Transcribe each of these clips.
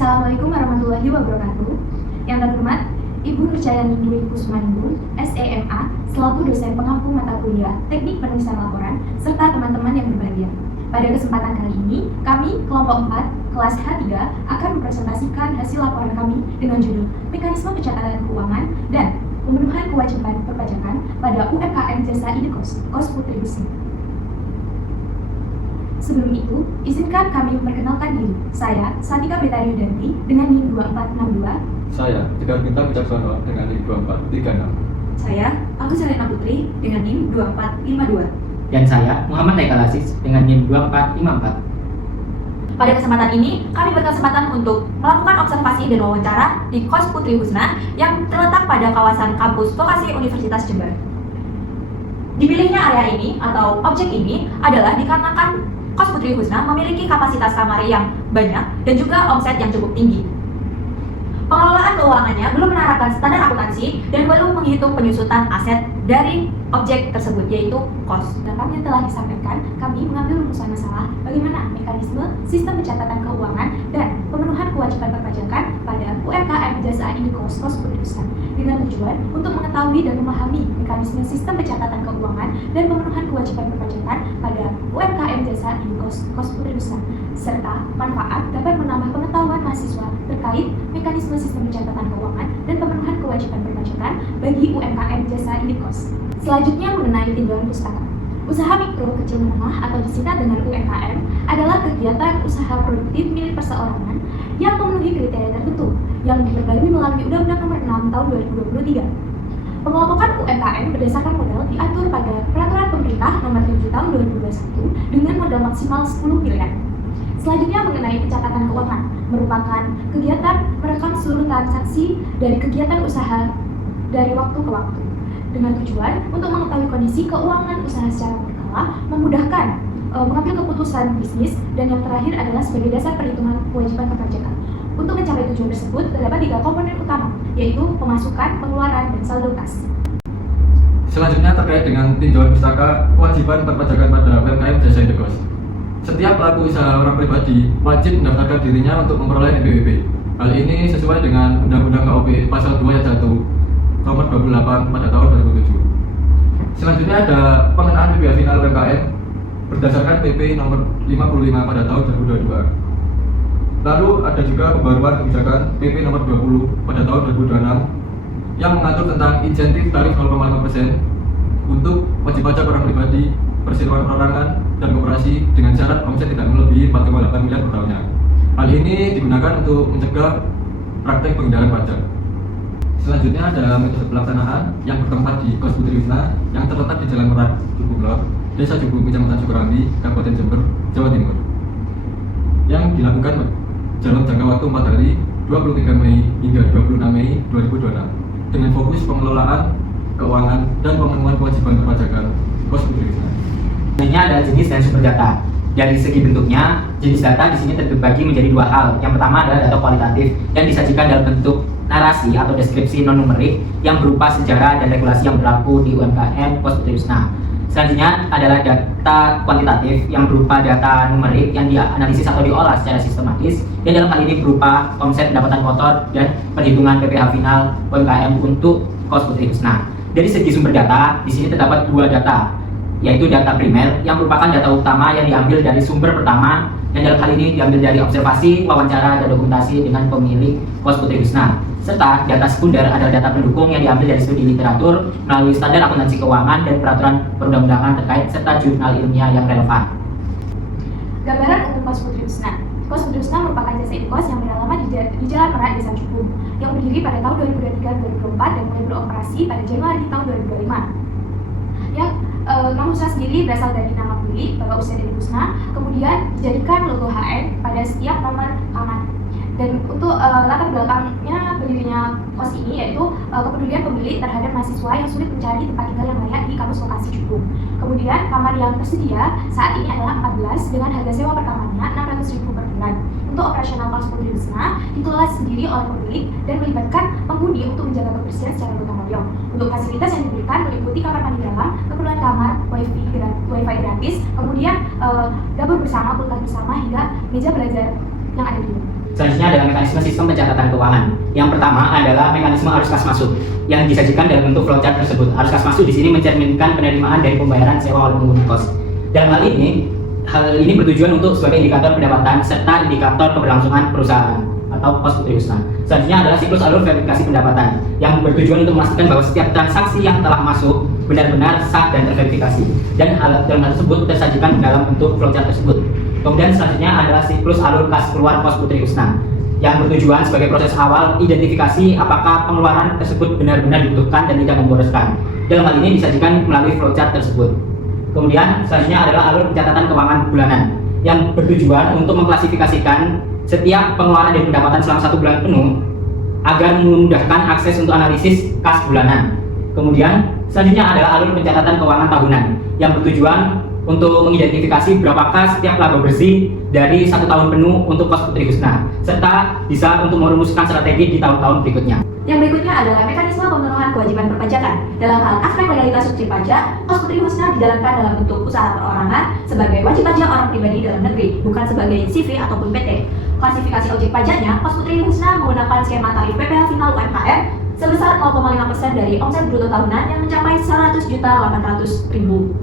Assalamualaikum warahmatullahi wabarakatuh. Yang terhormat Ibu Nurjayani Dwi Kusmaningrum, SEMA, selaku dosen pengampu mata kuliah Teknik Penulisan Laporan, serta teman-teman yang berbahagia. Pada kesempatan kali ini, kami kelompok 4 kelas H3 akan mempresentasikan hasil laporan kami dengan judul Mekanisme Pencatatan Keuangan dan Pemenuhan Kewajiban Perpajakan pada UMKM Jasa Indekos, Kos Putri Husni. Sebelum itu, izinkan kami memperkenalkan diri. Saya, Satika Betari Yudanti, dengan NIM 2462. Saya, Tegar Bintang Wicaksono, dengan NIM 2436. Saya, Agus Selena Putri, dengan NIM 2452. Dan saya, Muhammad Haikal Aziz, dengan NIM 2454. Pada kesempatan ini, kami berkesempatan untuk melakukan observasi dan wawancara di Kos Putri Husna yang terletak pada kawasan kampus Vokasi Universitas Jember. Dipilihnya area ini atau objek ini adalah dikarenakan Kos Putri Husna memiliki kapasitas kamar yang banyak dan juga omset yang cukup tinggi. Pengelolaan keuangannya belum menerapkan standar akuntansi dan belum menghitung penyusutan aset dari objek tersebut, yaitu kos. Dalam yang telah disampaikan, kami mengambil rumusan masalah bagaimana mekanisme sistem pencatatan keuangan dan pemenuhan kewajiban perpajakan pada UMKM Jasa Indekos Kos Putri Husna dengan tujuan untuk mengetahui dan memahami mekanisme sistem pencatatan keuangan dan pemenuhan kewajiban perpajakan pada UMKM Jasa Indekos Kos Putri Husna serta manfaat dapat menambah pengetahuan mahasiswa terkait mekanisme sistem pencatatan keuangan dan pemenuhan kewajiban perpajakan bagi UMKM Jasa Indekos. Selanjutnya mengenai tinjauan pustaka. Usaha mikro kecil menengah atau disingkat dengan UMKM adalah kegiatan usaha produktif milik perseorangan yang memenuhi kriteria tertentu yang diperbarui melalui Undang-Undang Nomor 6 Tahun 2023. Pengelompokan UMKM berdasarkan modal diatur pada Peraturan Pemerintah Nomor 7 Tahun 2021 dengan modal maksimal 10 miliar. Selanjutnya mengenai pencatatan keuangan, merupakan kegiatan merekam seluruh transaksi dari kegiatan usaha dari waktu ke waktu dengan tujuan untuk mengetahui kondisi keuangan usaha secara berkala, memudahkan mengambil keputusan bisnis, dan yang terakhir adalah sebagai dasar perhitungan kewajiban perpajakan. Untuk mencapai tujuan tersebut terdapat 3 komponen utama, yaitu pemasukan, pengeluaran, dan saldo kas. Selanjutnya terkait dengan tinjauan pustaka kewajiban perpajakan pada UMKM Jasa Indekos. Setiap pelaku usaha orang pribadi wajib mendaftarkan dirinya untuk memperoleh NPWP. Hal ini sesuai dengan Undang-Undang KUP Pasal 2 yang jatuh Nomor 28 pada tahun 2007. Selanjutnya ada pengenaan PPh final UMKM berdasarkan PP Nomor 55 pada tahun 2022. Lalu ada juga pembaruan kebijakan PP Nomor 20 pada tahun 2026 yang mengatur tentang insentif tarif 0,5% untuk wajib pajak orang pribadi, perseroan perorangan, dan koperasi dengan syarat omset tidak melebihi 4,8 miliar per tahunnya. Hal ini digunakan untuk mencegah praktek pengindaran pajak. Selanjutnya ada metode pelaksanaan yang bertempat di Kos Putri Husna yang terletak di Jalan Merak, Jubulor, Desa Jubung, Kecamatan Sukorambi, Kabupaten Jember, Jawa Timur. Yang dilakukan dalam jangka waktu 4 hari, 23 Mei hingga 26 Mei 2026, dengan fokus pengelolaan keuangan dan pemenuhan kewajiban perpajakan Kos Putri Husna. Selanjutnya adalah jenis dan sumber data. Dari segi bentuknya, jenis data di sini terbagi menjadi 2 hal. Yang pertama adalah data kualitatif yang disajikan dalam bentuk narasi atau deskripsi non-numerik yang berupa sejarah dan regulasi yang berlaku di UMKM Kos Putri Husna. Selanjutnya adalah data kuantitatif yang berupa data numerik yang dianalisis atau diolah secara sistematis, dan dalam hal ini berupa omset, pendapatan kotor, dan perhitungan PPh final UMKM untuk Kos Putri Husna. Dari segi sumber data, di sini terdapat 2 data, yaitu data primer yang merupakan data utama yang diambil dari sumber pertama, dan dalam hal ini diambil dari observasi, wawancara, dan dokumentasi dengan pemilik Kos Putri Husna. Serta data sekunder adalah data pendukung yang diambil dari studi literatur melalui standar akuntansi keuangan dan peraturan perundang-undangan terkait serta jurnal ilmiah yang relevan. Gambaran umum Kos Putri Husna. Kos Putri Husna merupakan jasa indekos yang beralamat di Jalan Merak, Desa Jubung, yang berdiri pada tahun 2023-2024 dan mulai beroperasi pada Januari tahun 2025. Yang nama usaha sendiri berasal dari nama pemilik, Bapak Usaha dari Husna, kemudian dijadikan logo HN pada setiap nomor kamar. Dan untuk latar belakangnya berdirinya kos ini yaitu kepedulian pemilik terhadap mahasiswa yang sulit mencari tempat tinggal yang layak di kampus Vokasi Jubung. Kemudian kamar yang tersedia saat ini adalah 14 dengan harga sewa per kamarnya 600.000 per bulan. Untuk operasional Kos Putri Husna dikelola sendiri oleh pemilik dan melibatkan penghuni untuk menjaga kebersihan secara gotong royong. Untuk fasilitas yang diberikan meliputi kamar mandi dalam, keperluan kamar, wifi gratis, kemudian dapur bersama, kulkas bersama, hingga meja belajar yang ada di rumah. Selanjutnya adalah mekanisme sistem pencatatan keuangan. Yang pertama adalah mekanisme arus kas masuk yang disajikan dalam bentuk flowchart tersebut. Arus kas masuk di sini mencerminkan penerimaan dari pembayaran sewa oleh penghuni kos. Dalam hal ini bertujuan untuk sebagai indikator pendapatan serta indikator keberlangsungan perusahaan atau Kos Putri Husna. Selanjutnya adalah siklus alur verifikasi pendapatan yang bertujuan untuk memastikan bahwa setiap transaksi yang telah masuk benar-benar sah dan terverifikasi, dan dalam hal tersebut tersajikan dalam bentuk flowchart tersebut. Kemudian selanjutnya adalah siklus alur kas keluar Kos Putri Husna yang bertujuan sebagai proses awal identifikasi apakah pengeluaran tersebut benar-benar dibutuhkan dan tidak memboroskan. Dalam hal ini disajikan melalui flowchart tersebut. Kemudian selanjutnya adalah alur pencatatan keuangan bulanan yang bertujuan untuk mengklasifikasikan setiap pengeluaran dan pendapatan selama 1 bulan penuh agar memudahkan akses untuk analisis kas bulanan. Kemudian selanjutnya adalah alur pencatatan keuangan tahunan yang bertujuan untuk mengidentifikasi berapakah setiap laba bersih dari 1 tahun penuh untuk Kos Putri Husna, serta bisa untuk merumuskan strategi di tahun-tahun berikutnya. Yang berikutnya adalah mekanisme pemenuhan kewajiban perpajakan. Dalam hal aspek legalitas subsidi pajak, Kos Putri Husna dijalankan dalam bentuk usaha perorangan sebagai wajib pajak orang pribadi dalam negeri, bukan sebagai CV ataupun PT. Klasifikasi objek pajaknya, Kos Putri Husna menggunakan skema tarif PPh final UMKM sebesar 0,5% dari omset bruto tahunan yang mencapai 100.800.000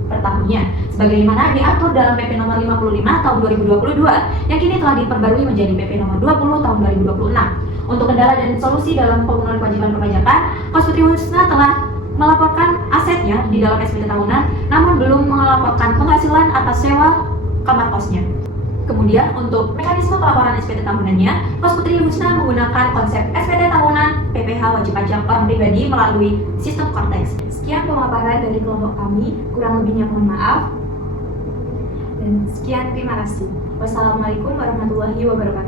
per tahunnya, sebagaimana diatur dalam PP nomor 55 tahun 2022 yang kini telah diperbarui menjadi PP nomor 20 tahun 2026. Untuk kendala dan solusi dalam pemenuhan kewajiban perpajakan, Kos Putri Husna telah melaporkan asetnya di dalam SPT tahunan, namun belum melaporkan penghasilan atas sewa kamar kosnya. Kemudian untuk mekanisme pelaporan SPT tahunannya, Kos Putri Husna menggunakan konsep SPT tahunan PPh wajib pajak orang pribadi melalui sistem Cortex. Sekian pemaparan dari kelompok kami, kurang lebihnya mohon maaf. Dan sekian, terima kasih. Wassalamualaikum warahmatullahi wabarakatuh.